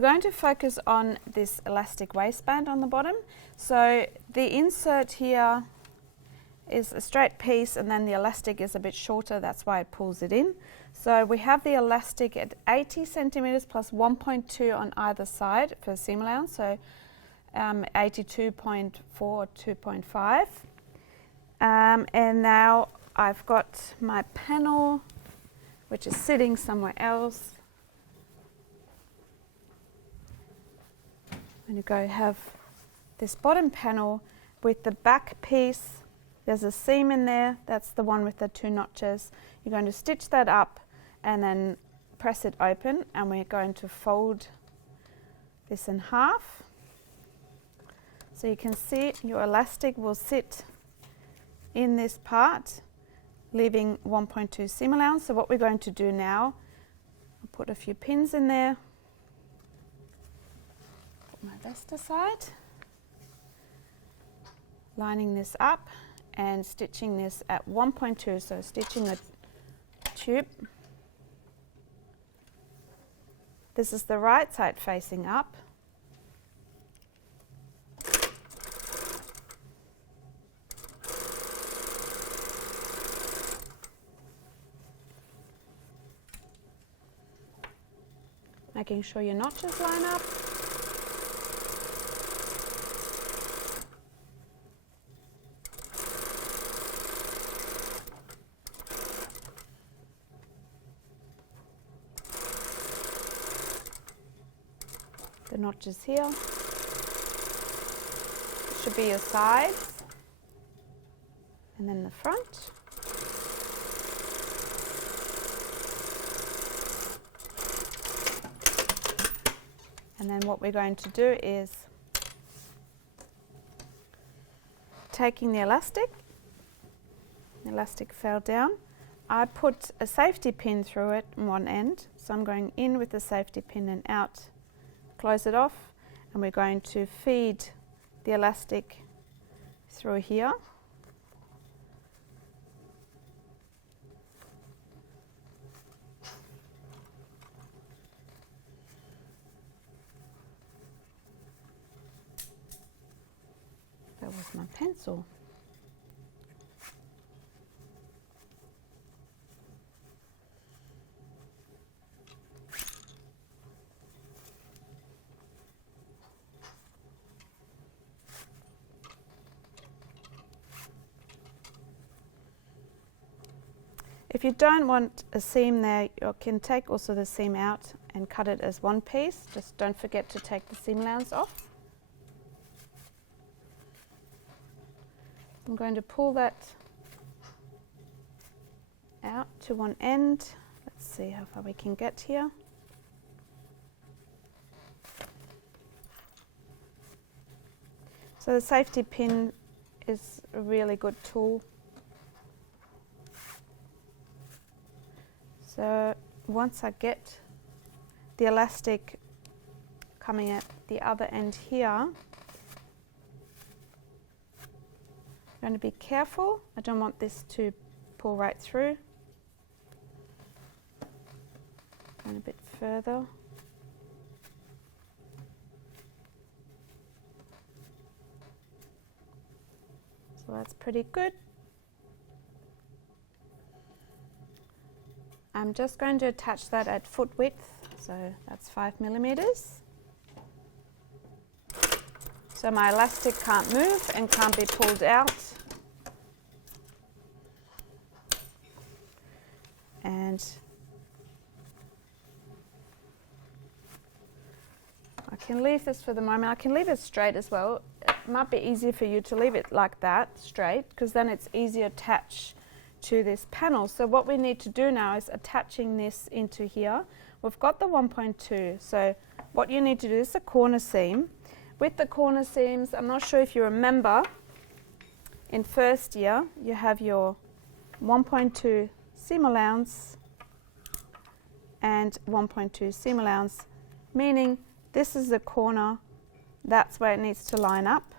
we're going to focus on this elastic waistband on the bottom. So the insert here is a straight piece and then the elastic is a bit shorter, that's why it pulls it in. So we have the elastic at 80 centimeters plus 1.2 on either side for seam allowance, so 82.4, 2.5. And now I've got my panel, which is sitting somewhere else. I'm going to go have this bottom panel with the back piece. There's a seam in there, that's the one with the 2 notches. You're going to stitch that up and then press it open, and we're going to fold this in half. So you can see your elastic will sit in this part, leaving 1.2 seam allowance. So what we're going to do now, I'll put a few pins in there, put my vest aside, lining this up and stitching this at 1.2, so stitching a tube. This is the right side facing up. Making sure your notches line up. The notches here should be your sides, and then the front. And then what we're going to do is taking the elastic fell down. I put a safety pin through it on one end, so I'm going in with the safety pin and out. Close it off, and we're going to feed the elastic through here. That was my pencil. If you don't want a seam there, you can take also the seam out and cut it as one piece. Just don't forget to take the seam allowance off. I'm going to pull that out to one end. Let's see how far we can get here. So the safety pin is a really good tool. So once I get the elastic coming at the other end here, I'm going to be careful. I don't want this to pull right through. Going a bit further. So that's pretty good. I'm just going to attach that at foot width, so that's 5 millimeters. So my elastic can't move and can't be pulled out. And I can leave this for the moment. I can leave it straight as well. It might be easier for you to leave it like that, straight, because then it's easier to attach to this panel. So what we need to do now is attaching this into here. We've got the 1.2, so what you need to do is a corner seam. With the corner seams, I'm not sure if you remember, in first year you have your 1.2 seam allowance and 1.2 seam allowance, meaning this is the corner, that's where it needs to line up.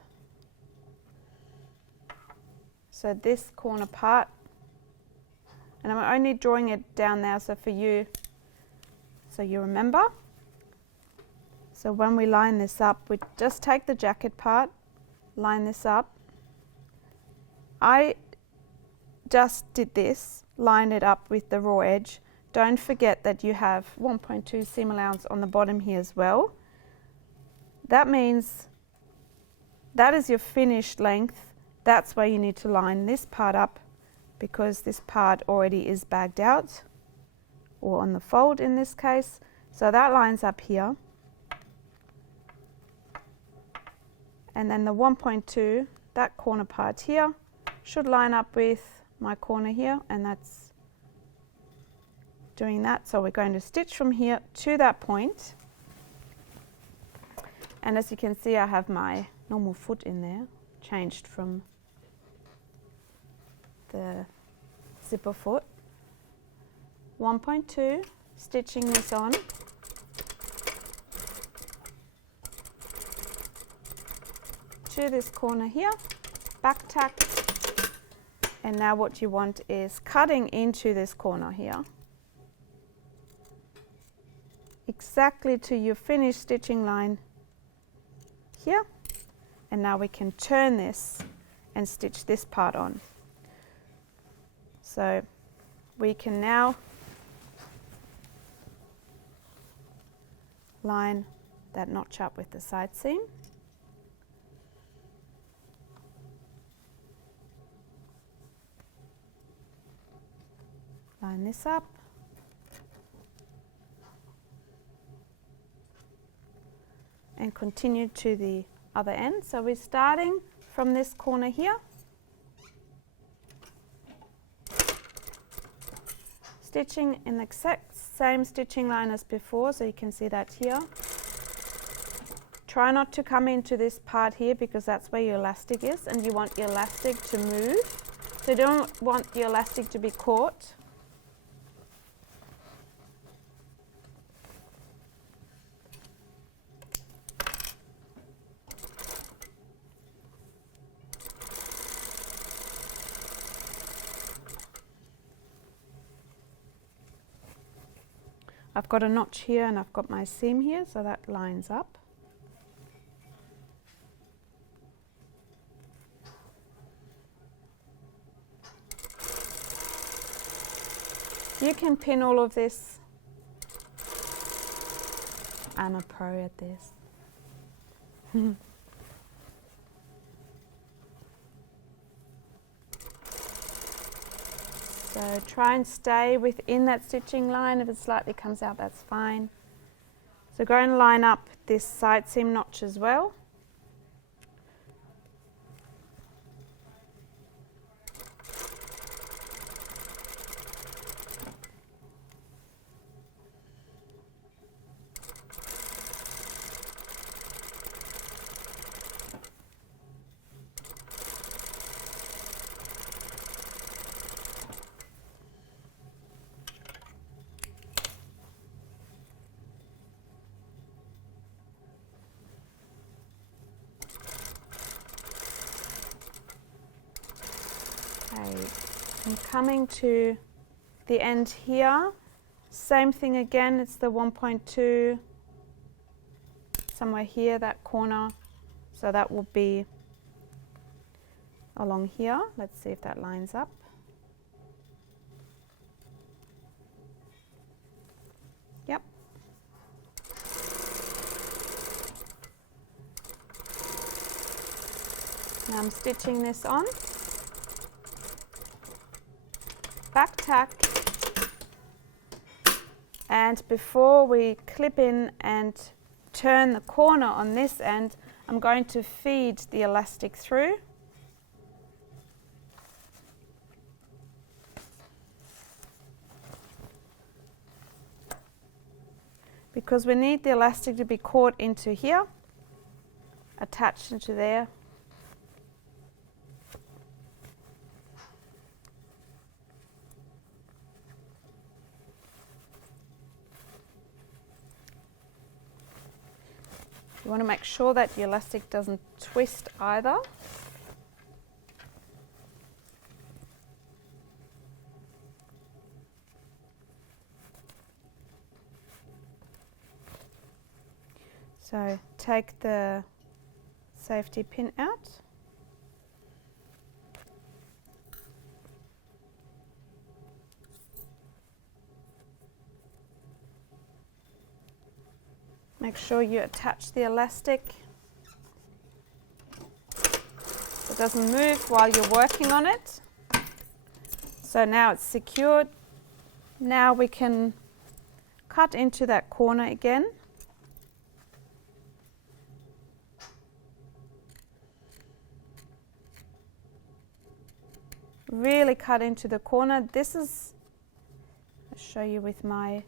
So this corner part, and I'm only drawing it down now so for you, so you remember. So when we line this up, we just take the jacket part, line this up. I just did this, line it up with the raw edge. Don't forget that you have 1.2 seam allowance on the bottom here as well. That means that is your finished length. That's where you need to line this part up, because this part already is bagged out, or on the fold in this case. So that lines up here. And then the 1.2, that corner part here, should line up with my corner here, and that's doing that. So we're going to stitch from here to that point. And as you can see, I have my normal foot in there, changed from the zipper foot. 1.2, stitching this on. To this corner here, back tack, and now what you want is cutting into this corner here, exactly to your finished stitching line here, and now we can turn this and stitch this part on. So we can now line that notch up with the side seam. Line this up. And continue to the other end. So we're starting from this corner here. Stitching in the exact same stitching line as before, so you can see that here. Try not to come into this part here, because that's where your elastic is, and you want your elastic to move. So you don't want your elastic to be caught. I've got a notch here and I've got my seam here, so that lines up. You can pin all of this. I'm a pro at this. So try and stay within that stitching line. If it slightly comes out, that's fine. So go and line up this side seam notch as well. I'm coming to the end here. Same thing again, it's the 1.2 somewhere here, that corner. So that will be along here. Let's see if that lines up. Yep. Now I'm stitching this on. Back tack, and before we clip in and turn the corner on this end, I'm going to feed the elastic through. Because we need the elastic to be caught into here, attached into there. You want to make sure that your elastic doesn't twist either. So take the safety pin out. Make sure you attach the elastic so it doesn't move while you're working on it. So now it's secured. Now we can cut into that corner again. Really cut into the corner. This is, I'll show you with my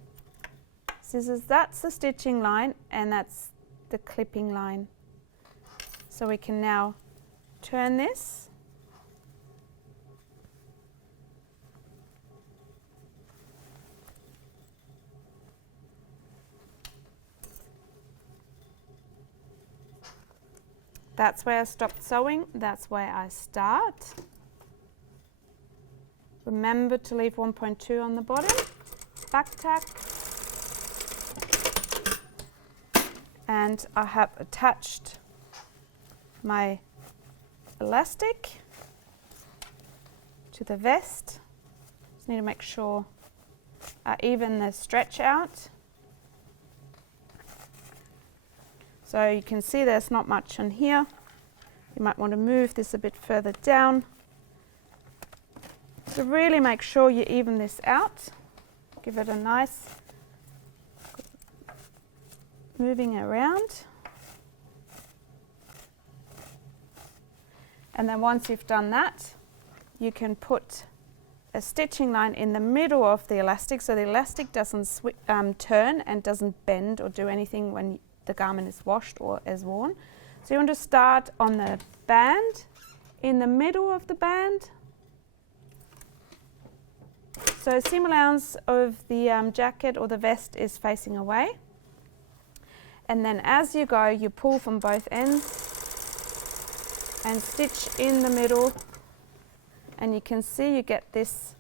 scissors. That's the stitching line and that's the clipping line. So we can now turn this. That's where I stopped sewing. That's where I start. Remember to leave 1.2 on the bottom. Back tack. And I have attached my elastic to the vest. Just need to make sure I even the stretch out. So you can see there's not much on here. You might want to move this a bit further down. So really make sure you even this out. Give it a nice moving around. And then once you've done that, you can put a stitching line in the middle of the elastic so the elastic doesn't turn and doesn't bend or do anything when the garment is washed or is worn. So you want to start on the band, in the middle of the band. So seam allowance of the jacket or the vest is facing away. And then as you go, you pull from both ends and stitch in the middle. And you can see you get this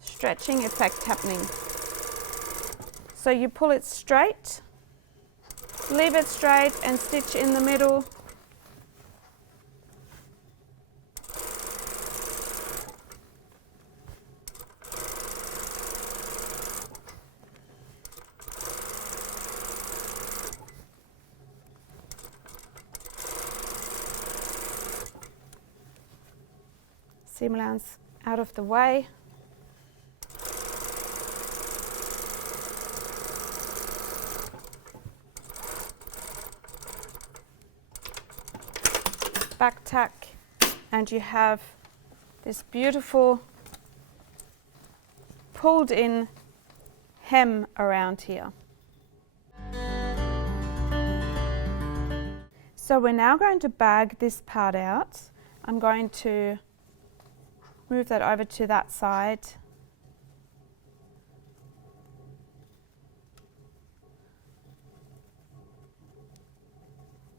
stretching effect happening. So you pull it straight, leave it straight and stitch in the middle. Seam allowance out of the way. Back tack, and you have this beautiful pulled in hem around here. So we're now going to bag this part out. I'm going to move that over to that side.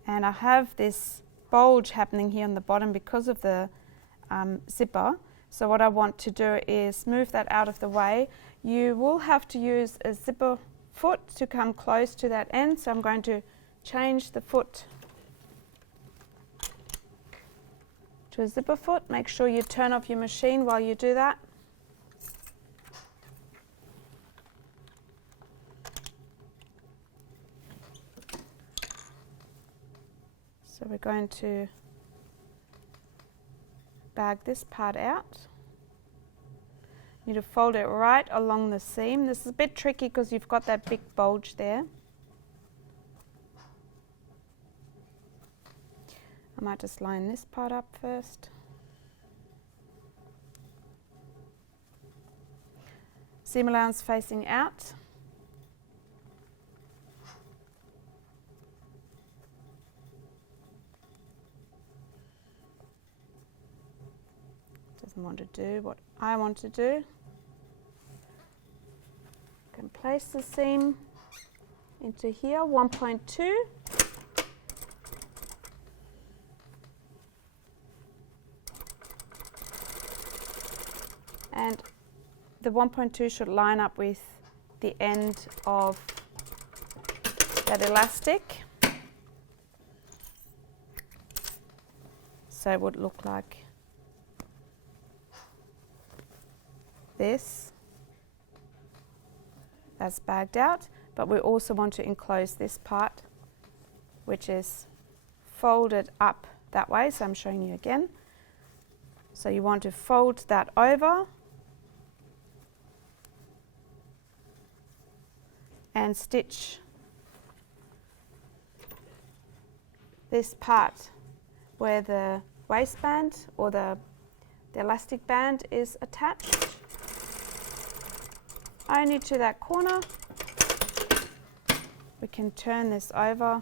And I have this bulge happening here on the bottom because of the zipper. So what I want to do is move that out of the way. You will have to use a zipper foot to come close to that end. So I'm going to change the foot to a zipper foot. Make sure you turn off your machine while you do that. So we're going to bag this part out. You need to fold it right along the seam. This is a bit tricky because you've got that big bulge there. I might just line this part up first. Seam allowance facing out. Doesn't want to do what I want to do. Can place the seam into here, 1.2. And the 1.2 should line up with the end of that elastic. So it would look like this. That's bagged out, but we also want to enclose this part, which is folded up that way. So I'm showing you again. So you want to fold that over and stitch this part where the waistband or the elastic band is attached, only to that corner. We can turn this over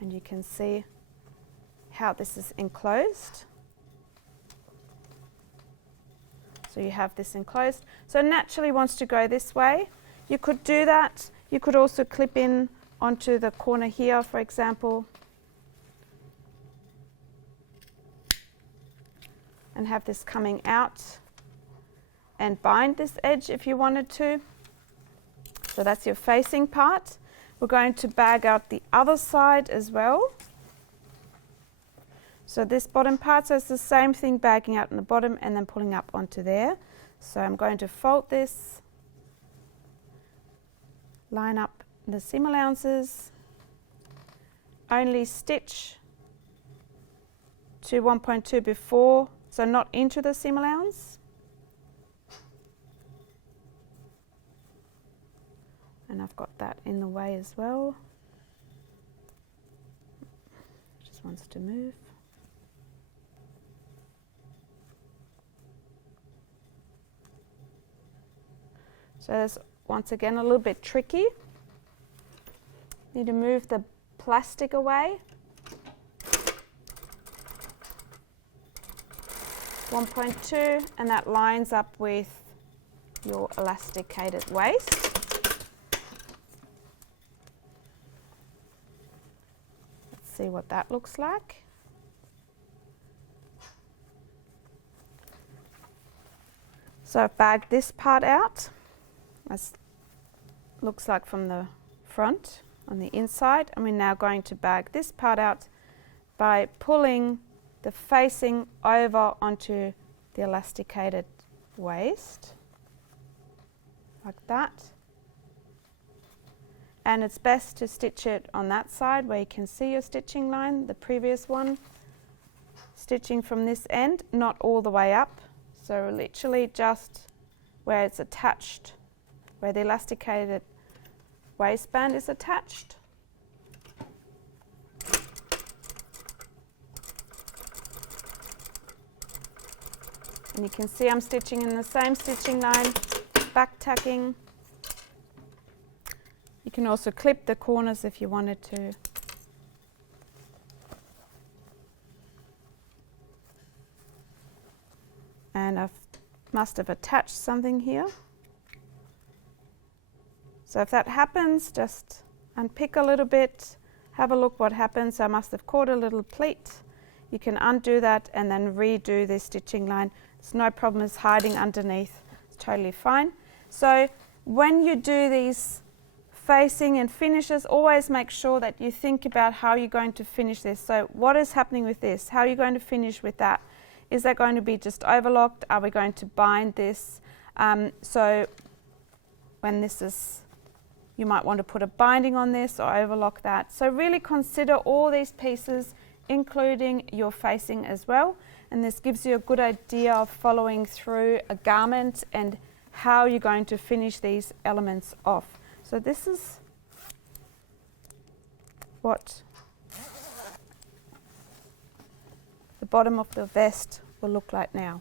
and you can see how this is enclosed. So you have this enclosed. So it naturally wants to go this way. You could do that. You could also clip in onto the corner here, for example, and have this coming out and bind this edge if you wanted to. So that's your facing part. We're going to bag out the other side as well. So this bottom part, so it's the same thing, bagging out in the bottom and then pulling up onto there. So I'm going to fold this, line up the seam allowances, only stitch to 1.2 before, so not into the seam allowance. And I've got that in the way as well. Just wants to move. So it's once again a little bit tricky. Need to move the plastic away. 1.2, and that lines up with your elasticated waist. Let's see what that looks like. So I've bagged this part out. As looks like from the front on the inside, and we're now going to bag this part out by pulling the facing over onto the elasticated waist like that. And it's best to stitch it on that side where you can see your stitching line, the previous one. Stitching from this end, not all the way up, so literally just where it's attached, where the elasticated waistband is attached. And you can see I'm stitching in the same stitching line, back tacking. You can also clip the corners if you wanted to. And I must have attached something here. So if that happens, just unpick a little bit, have a look what happens. So I must have caught a little pleat. You can undo that and then redo this stitching line. It's no problem, it's hiding underneath. It's totally fine. So when you do these facing and finishes, always make sure that you think about how you're going to finish this. So what is happening with this? How are you going to finish with that? Is that going to be just overlocked? Are we going to bind this? So when this is, you might want to put a binding on this or overlock that. So really consider all these pieces, including your facing as well. And this gives you a good idea of following through a garment and how you're going to finish these elements off. So this is what the bottom of the vest will look like now.